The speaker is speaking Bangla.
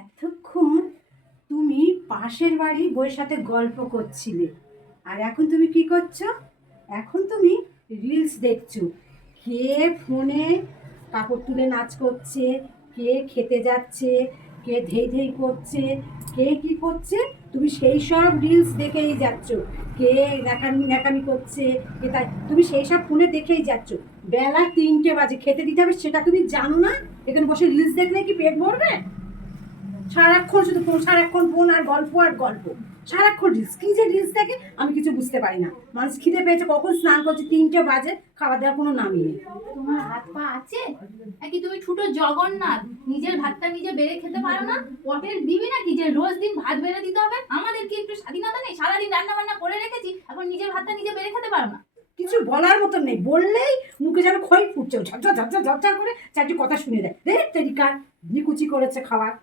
এতক্ষণ তুমি পাশের বাড়ির বউয়ের সাথে গল্প করছিলে, আর এখন তুমি কি করছো? এখন তুমি রিলস দেখছো। কে ফোনে কাপড় তুলে নাচ করছে, কে খেতে যাচ্ছে, কে ধেই ধেই করছে, কে কি করছে, তুমি সেই সব রিলস দেখেই যাচ্ছ। কে ন্যাকামি ন্যাকামি করছে, কে তাই তুমি সেই সব ফোনে দেখেই যাচ্ছ। বেলা 3টে বাজে, খেতে দিতে হবে সেটা তুমি জানো না? এখানে বসে রিলস দেখলে কি পেট ভরবে? সারাক্ষণ শুধু ফোন, সারাক্ষণ ফোন আর গল্প আর গল্প, সারাক্ষণ রিলস। কি যে রিলস দেখে আমি কিছু বুঝতে পারি না। মানুষ খিদে পেয়েছে, কখন স্নান করছে, 3টে বাজে, খাওয়া দাওয়ার কোনো নামই নেই। তোমার হাত পা আছে নাকি? তুমি ছোট জগন্নাথ, নিজের ভাতটা নিজে বেড়ে খেতে পারো না? পটের দিবি নাকি যে রোজ দিন ভাত বেড়ে দিতে হবে? আমাদের কি একটু স্বাধীনতা নেই? সারাদিন রান্না বান্না করে রেখেছি, এখন নিজের ভাতটা নিজে বেড়ে খেতে পারো না? কিছু বলার মতন নেই, বললেই মুখে যেন খই ফুটছে, ঝরঝর ঝরঝর ঝরঝর করে চারটি কথা শুনে দেয়। দেখ তেরিকার নিকুচি করেছে খাওয়ার।